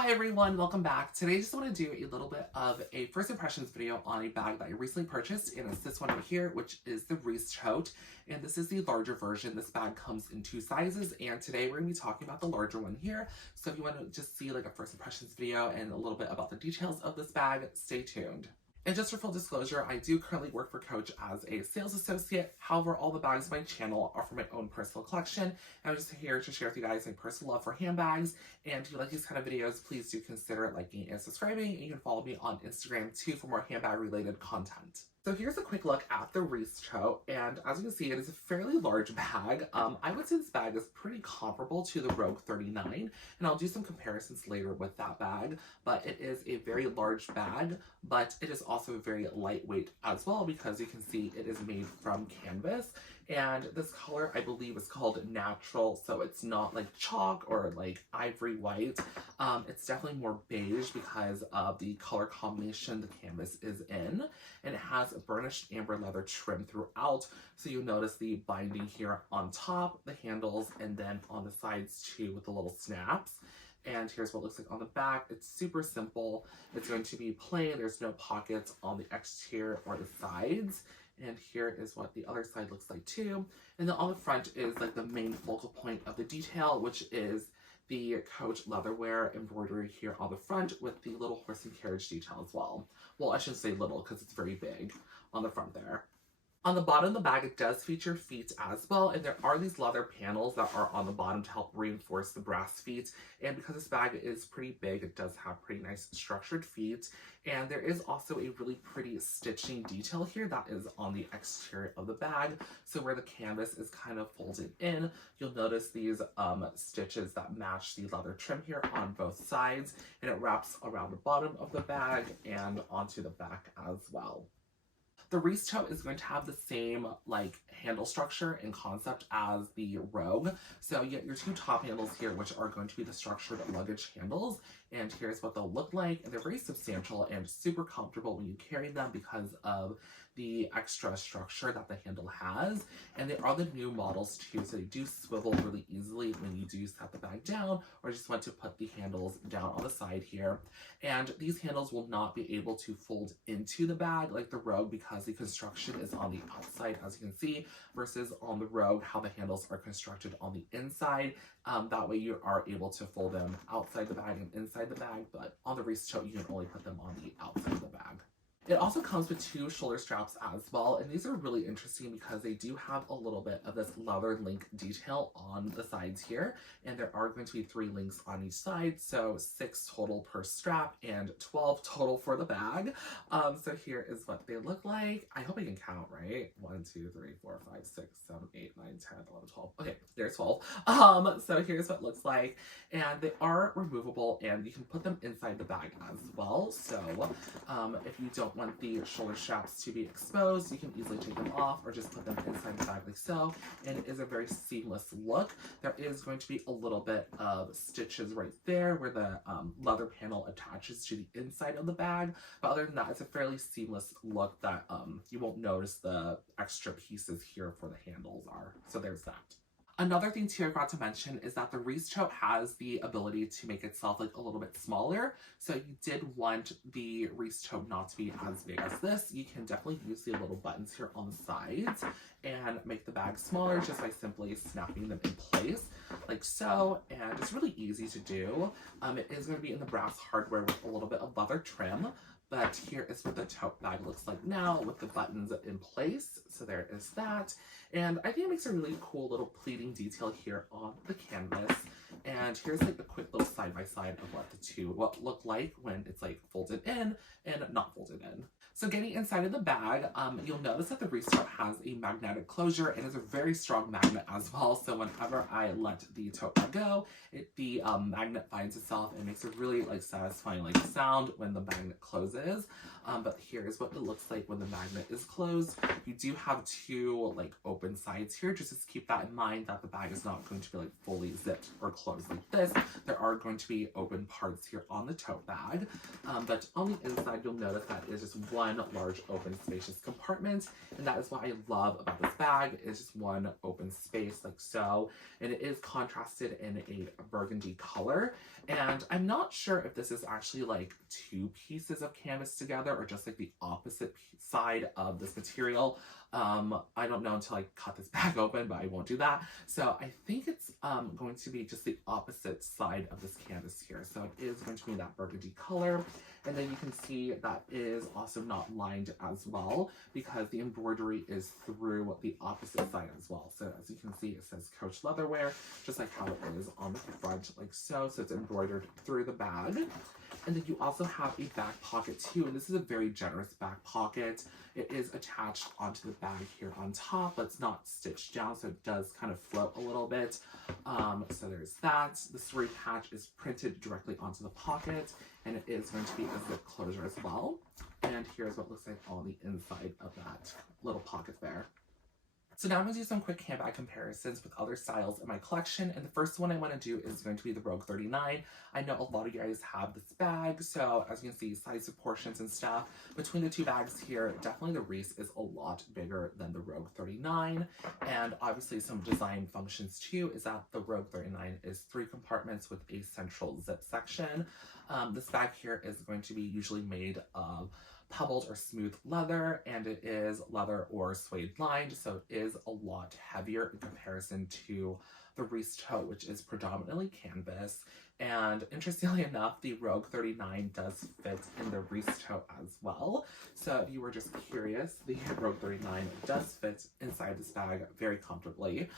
Hi everyone, welcome back. Today I just want to do a little bit of a first impressions video on a bag that I recently purchased, and it's this one right here, which is the Reese Tote, and this is the larger version. This bag comes in 2 sizes, and today we're going to be talking about the larger one here. So if you want to just see like a first impressions video and a little bit about the details of this bag, stay tuned. And just for full disclosure, I do currently work for Coach as a sales associate. However, all the bags on my channel are for my own personal collection. And I'm just here to share with you guys my personal love for handbags. And if you like these kind of videos, please do consider liking and subscribing. And you can follow me on Instagram too for more handbag related content. So here's a quick look at the Reese Tote, and as you can see, it is a fairly large bag. I would say this bag is pretty comparable to the Rogue 39, and I'll do some comparisons later with that bag, but it is a very large bag, but it is also very lightweight as well because you can see it is made from canvas, and this color I believe is called natural, so it's not like chalk or like ivory white. It's definitely more beige because of the color combination the canvas is in, and it has a burnished amber leather trim throughout, so you'll notice the binding here on top, the handles, and then on the sides too with the little snaps. And here's what it looks like on the back. It's super simple. It's going to be plain. There's no pockets on the exterior or the sides. And here is what the other side looks like too. And then on the front is like the main focal point of the detail, which is the Coach leatherware embroidery here on the front with the little horse and carriage detail as well. Well, I shouldn't say little because it's very big on the front there. On the bottom of the bag, it does feature feet as well, and there are these leather panels that are on the bottom to help reinforce the brass feet. And because this bag is pretty big, it does have pretty nice structured feet. And there is also a really pretty stitching detail here that is on the exterior of the bag. So where the canvas is kind of folded in, you'll notice these stitches that match the leather trim here on both sides, and it wraps around the bottom of the bag and onto the back as well. The Reese Tote is going to have the same like handle structure and concept as the Rogue. So you get your 2 top handles here, which are going to be the structured luggage handles. And here's what they'll look like. And they're very substantial and super comfortable when you carry them because of the extra structure that the handle has. And they are the new models too, so they do swivel really easily when you do set the bag down or just want to put the handles down on the side here. And these handles will not be able to fold into the bag like the Rogue because the construction is on the outside, as you can see, versus on the Rogue how the handles are constructed on the inside. That way you are able to fold them outside the bag and inside the bag, but on the Reese Tote you can only put them on the outside of the bag. It also comes with 2 shoulder straps as well, and these are really interesting because they do have a little bit of this leather link detail on the sides here, and there are going to be 3 links on each side, so 6 total per strap and 12 total for the bag. So here is what they look like. I hope I can count, right? 1, 2, 3, 4, 5, 6, 7, 8, 9, 10, 11, 12. Okay, there's 12. So here's what it looks like, and they are removable, and you can put them inside the bag as well. So if you don't want the shoulder straps to be exposed, you can easily take them off or just put them inside the bag like so, and it is a very seamless look. There is going to be a little bit of stitches right there where the leather panel attaches to the inside of the bag, but other than that, it's a fairly seamless look that you won't notice the extra pieces here for the handles are. So there's that. Another thing too I forgot to mention is that the Reese Tote has the ability to make itself like a little bit smaller. So if you did want the Reese Tote not to be as big as this, you can definitely use the little buttons here on the sides and make the bag smaller just by simply snapping them in place like so. And it's really easy to do. It is going to be in the brass hardware with a little bit of leather trim. But here is what the tote bag looks like now with the buttons in place. So there is that. And I think it makes a really cool little pleating detail here on the canvas. And here's like a quick little side-by-side of what the two look like when it's like folded in and not folded in. So getting inside of the bag, you'll notice that the Reese Tote has a magnetic closure and is a very strong magnet as well. So whenever I let the tote bag go, the magnet finds itself and makes a really like satisfying like sound when the magnet closes. closes. But here's what it looks like when the magnet is closed. You do have two like open sides here. Just keep that in mind that the bag is not going to be like fully zipped or closed like this. There are going to be open parts here on the tote bag. But on the inside, you'll notice that it is just one large open spacious compartment. And that is what I love about this bag. It's just one open space like so. And it is contrasted in a burgundy color. And I'm not sure if this is actually like two pieces of canvas together or just like the opposite side of this material. I don't know until I cut this bag open, but I won't do that. So I think it's going to be just the opposite side of this canvas here. So it is going to be that burgundy color. And then you can see that is also not lined as well because the embroidery is through the opposite side as well. So as you can see, it says Coach Leatherwear, just like how it is on the front, like so. So it's embroidered through the bag. And then you also have a back pocket too, and this is a very generous back pocket. It is attached onto the bag here on top, but it's not stitched down, so it does kind of float a little bit. So there's that. The story patch is printed directly onto the pocket, and it is going to be a zip closure as well. And here's what it looks like on the inside of that little pocket there. So now I'm going to do some quick handbag comparisons with other styles in my collection, and the first one I want to do is going to be the Rogue 39. I know a lot of you guys have this bag, so as you can see, size proportions and stuff. Between the two bags here, definitely the Reese is a lot bigger than the Rogue 39, and obviously some design functions too is that the Rogue 39 is 3 compartments with a central zip section. This bag here is going to be usually made of pebbled or smooth leather, and it is leather or suede lined, so it is a lot heavier in comparison to the Reese Tote, which is predominantly canvas. And interestingly enough, the Rogue 39 does fit in the Reese Tote as well. So if you were just curious, the Rogue 39 does fit inside this bag very comfortably.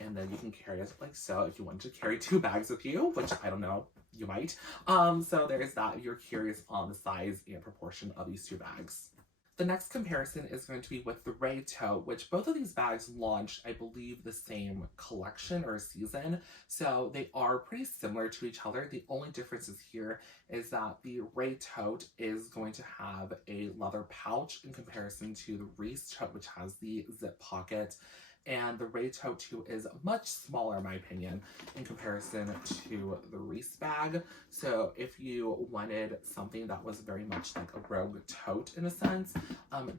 And then you can carry it like so if you wanted to carry 2 bags with you, which I don't know, you might. So there's that if you're curious on the size and proportion of these 2 bags. The next comparison is going to be with the Ray Tote, which both of these bags launched, I believe, the same collection or season. So they are pretty similar to each other. The only differences here is that the Ray Tote is going to have a leather pouch in comparison to the Reese Tote, which has the zip pocket. And the Ray Tote 2 is much smaller, in my opinion, in comparison to the Reese bag. So if you wanted something that was very much like a Rogue Tote in a sense,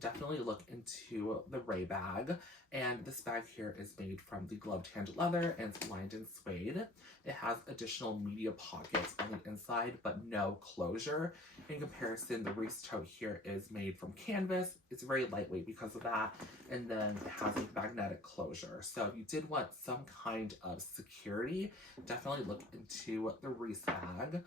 definitely look into the Ray bag. And this bag here is made from the glove-tanned leather and it's lined in suede. It has additional media pockets on the inside, but no closure. In comparison, the Reese Tote here is made from canvas. It's very lightweight because of that. And then it has a magnetic closure. So if you did want some kind of security, definitely look into the Reese bag.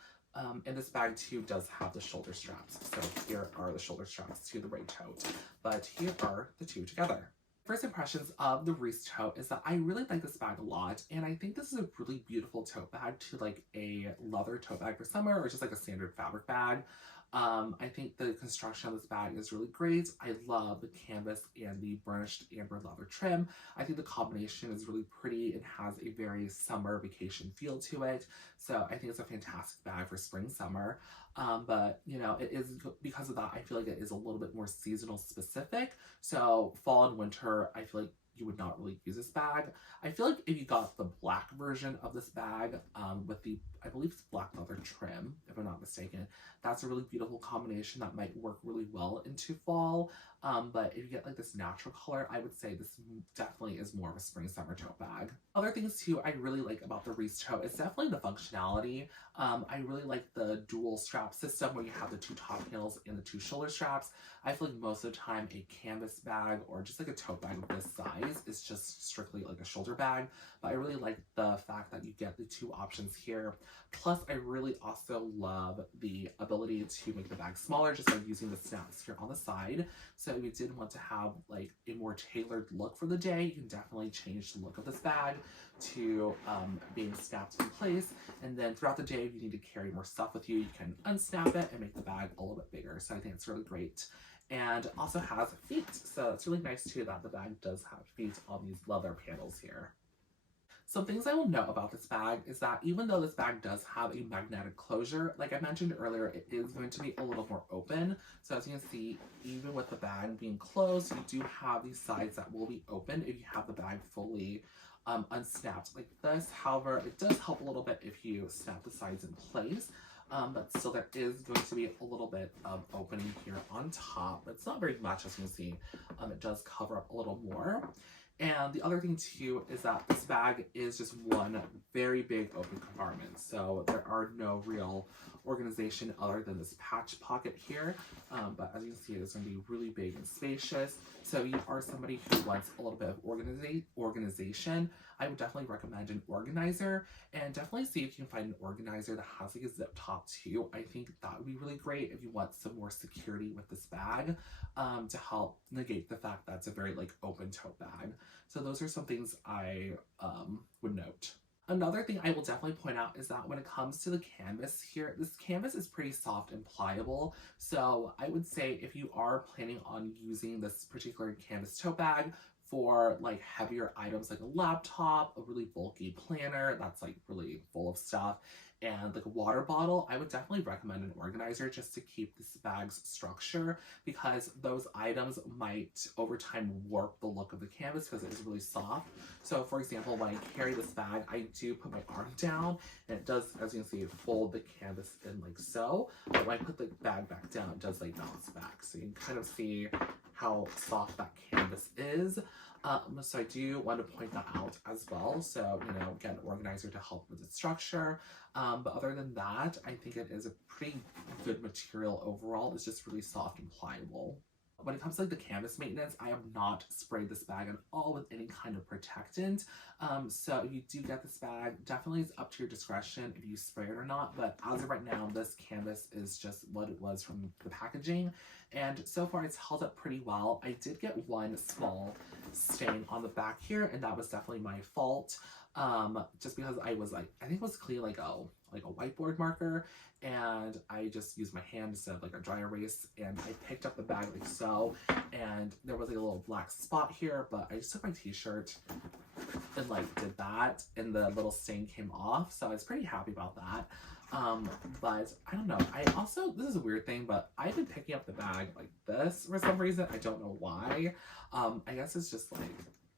And this bag too does have the shoulder straps. So here are the shoulder straps to the Ray Tote, but here are the 2 together. First impressions of the Reese Tote is that I really like this bag a lot, and I think this is a really beautiful tote bag to like a leather tote bag for summer or just like a standard fabric bag. I think the construction of this bag is really great. I love the canvas and the burnished amber leather trim. I think the combination is really pretty and has a very summer vacation feel to it. So I think it's a fantastic bag for spring, summer. But you know, it is, because of that, I feel like it is a little bit more seasonal specific. So fall and winter, I feel like you would not really use this bag. I feel like if you got the black version of this bag with the, I believe it's black leather trim, if I'm not mistaken, that's a really beautiful combination that might work really well into fall. But if you get like this natural color, I would say this definitely is more of a spring summer tote bag. Other things too I really like about the Reese Tote is definitely the functionality. I really like the dual strap system where you have the 2 top handles and the 2 shoulder straps. I feel like most of the time a canvas bag or just like a tote bag of this size is just strictly like a shoulder bag, but I really like the fact that you get the 2 options here. Plus I really also love the ability to make the bag smaller just by using the snaps here on the side. So if you did want to have like a more tailored look for the day, you can definitely change the look of this bag to being snapped in place. And then throughout the day, if you need to carry more stuff with you, you can unsnap it and make the bag a little bit bigger. So I think it's really great. And also has feet. So it's really nice too that the bag does have feet on these leather panels here. Some things I will note about this bag is that even though this bag does have a magnetic closure, like I mentioned earlier, it is going to be a little more open. So as you can see, even with the bag being closed, you do have these sides that will be open if you have the bag fully unsnapped like this. However, it does help a little bit if you snap the sides in place. But still there is going to be a little bit of opening here on top. It's not very much, as you can see. It does cover up a little more. And the other thing too is that this bag is just one very big open compartment. So there are no real organization other than this patch pocket here. But as you can see, it is going to be really big and spacious. So you are somebody who wants a little bit of organization. I would definitely recommend an organizer, and definitely see if you can find an organizer that has like a zip top too. I think that would be really great if you want some more security with this bag, to help negate the fact that it's a very like open tote bag. So those are some things I would note. Another thing I will definitely point out is that when it comes to the canvas here, this canvas is pretty soft and pliable. So I would say if you are planning on using this particular canvas tote bag for like heavier items like a laptop, a really bulky planner that's like really full of stuff, and like a water bottle, I would definitely recommend an organizer just to keep this bag's structure, because those items might over time warp the look of the canvas because it is really soft. So for example, when I carry this bag, I do put my arm down, and it does, as you can see, fold the canvas in like so. But when I put the bag back down, it does like bounce back. So you can kind of see how soft that canvas is. So I do want to point that out as well. So, you know, get an organizer to help with the structure. But other than that, I think it is a pretty good material overall. It's just really soft and pliable. When it comes to like the canvas maintenance, I have not sprayed this bag at all with any kind of protectant. So if you do get this bag, definitely it's up to your discretion if you spray it or not. But as of right now, this canvas is just what it was from the packaging. And so far it's held up pretty well. I did get one small stain on the back here, and that was definitely my fault. Just because I was like, I think it was clean like a whiteboard marker, and I just used my hand instead of like a dry erase, and I picked up the bag like so, and there was like a little black spot here, but I just took my t-shirt and like did that, and the little stain came off, so I was pretty happy about that. But I don't know, I also, this is a weird thing, but I've been picking up the bag like this for some reason. I don't know why. I guess it's just like,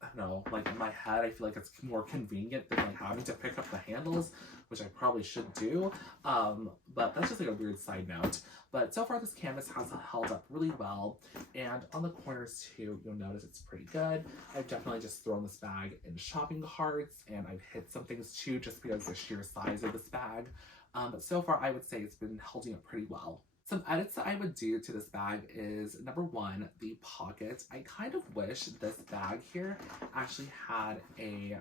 I don't know, like in my head, I feel like it's more convenient than like having to pick up the handles, which I probably should do. But that's just like a weird side note. But so far this canvas has held up really well. And on the corners too, you'll notice it's pretty good. I've definitely just thrown this bag in shopping carts, and I've hit some things too just because of the sheer size of this bag. But so far I would say it's been holding up pretty well. Some edits that I would do to this bag is, number one, the pocket. I kind of wish this bag here actually had a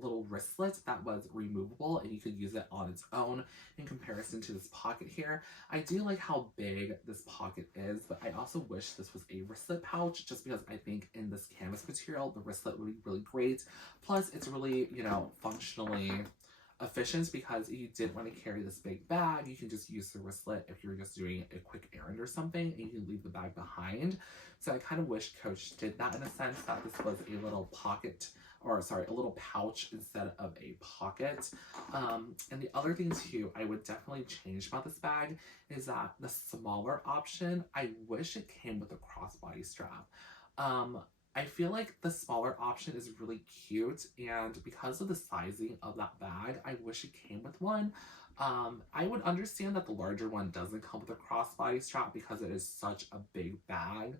little wristlet that was removable and you could use it on its own in comparison to this pocket here. I do like how big this pocket is, but I also wish this was a wristlet pouch, just because I think in this canvas material, the wristlet would be really great. Plus, it's really, you know, functionally efficient, because if you didn't want to carry this big bag, you can just use the wristlet if you're just doing a quick errand or something, and you can leave the bag behind. So I kind of wish Coach did that, in a sense that this was a little pocket, or sorry, a little pouch instead of a pocket. And the other thing too, I would definitely change about this bag is that the smaller option, I wish it came with a crossbody strap. I feel like the smaller option is really cute, and because of the sizing of that bag, I wish it came with one. I would understand that the larger one doesn't come with a crossbody strap because it is such a big bag,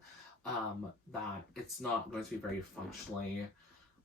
that it's not going to be very functionally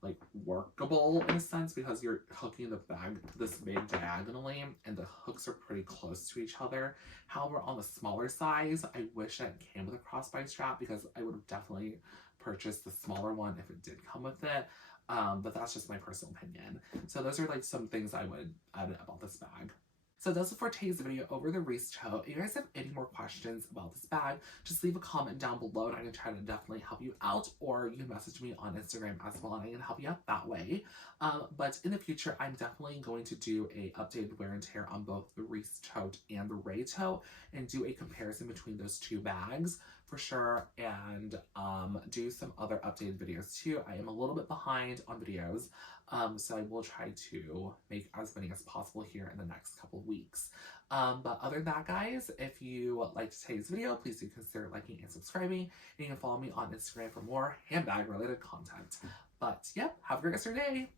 like workable in a sense, because you're hooking the bag this big diagonally and the hooks are pretty close to each other. However, on the smaller size, I wish it came with a crossbody strap, because I would have definitely purchased the smaller one if it did come with it. But that's just my personal opinion. So those are like some things I would add about this bag. So that's it for today's video over the Reese Tote. If you guys have any more questions about this bag, just leave a comment down below and I can try to definitely help you out, or you can message me on Instagram as well and I can help you out that way. But in the future, I'm definitely going to do a updated wear and tear on both the Reese Tote and the Ray Tote, and do a comparison between those two bags for sure, and do some other updated videos too. I am a little bit behind on videos, So I will try to make as many as possible here in the next couple weeks. But other than that, guys, if you liked today's video, please do consider liking and subscribing. And you can follow me on Instagram for more handbag related content. But yep, have a great rest of your day.